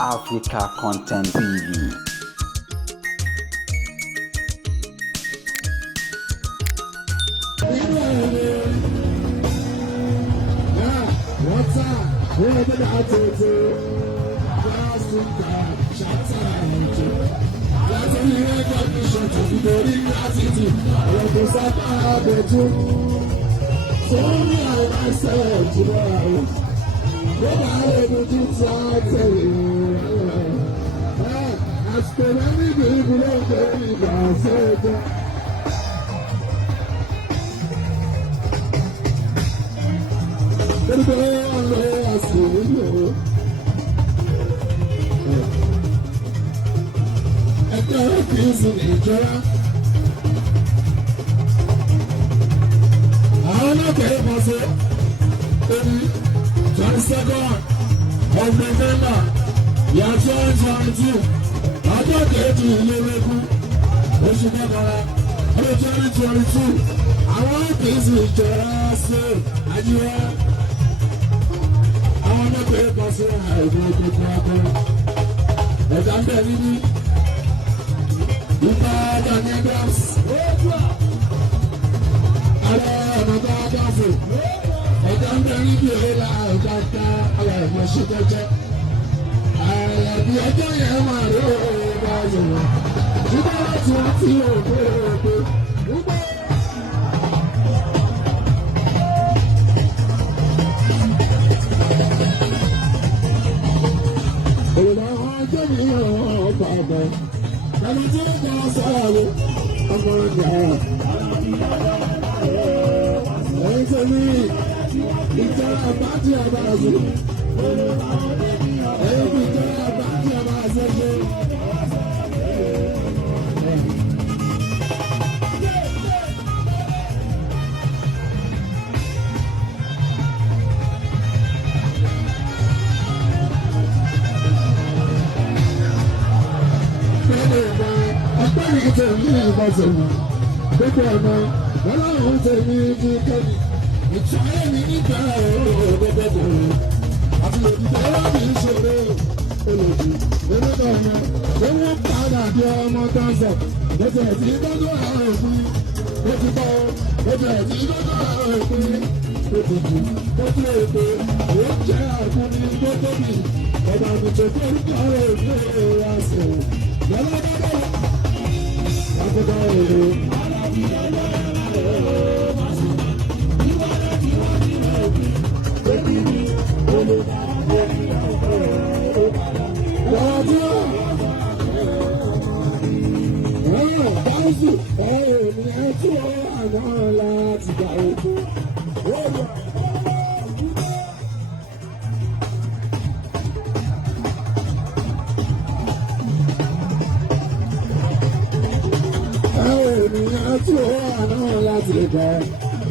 Africa Content TV. Of November, year 2022, ọjọ́ kejì ìléwékú, oṣù kọkànlá, ọdún 2022, àwọn kìíṣì ìjọra ṣe àjíwá. Àwọn ọlọ́pàá kan sí àìgbọ́n ìgbẹ́kọ̀ ọkọ̀. Ẹ̀dá ń bẹ̀ níbí. Ìgbà Daniel Grams. Ààrẹ ọ̀nà tó wá dáfò. Ẹ̀dá ń bẹ̀ níbí ìhélà ẹ̀dá ká àwọn ẹ̀gbọ́n ṣe jẹ́jẹ́. Ààrẹ ọjọ́ yẹn máa rí òun bá yẹ̀wò. Nígbà tí wọ́n ti òkú òkú. Ọjọ́ mi yàn bàbá. Ẹni tí ó kọ́ sọ́ọ̀rọ̀ ọmọ ìgbà. Ẹni tó ní ìjọ àbájí ọba àzú. Ẹni tí ìjọ àbájí ọba àzú ṣe. Tẹ̀mí ìbọ̀sẹ̀mù gbogbo ọ̀nà ọlọ́run tẹ̀mí ní kẹ́mi ìtúwáyé mi nígbà òdòdó àti òdìdó ọlọ́run ìṣòro olòdì onígbà ọ̀nà tó wọ́n padà bí ọmọ dáńsọ̀ lọ́jọ́ ẹ̀tí lọ́jọ́ àwọn òpin ó ti bọ́ lọ́jọ́ ẹ̀tí lọ́jọ́ àwọn òpin ó ti jù ó ti èdè ó jẹ́ àgún ní gbogbo mi ọ̀dà àgùntàn tó ń kọ́ òpin ìrẹsì lọ́lọ́dọ́dọ́. Tí ó wà náà láti lè bẹ̀rẹ̀.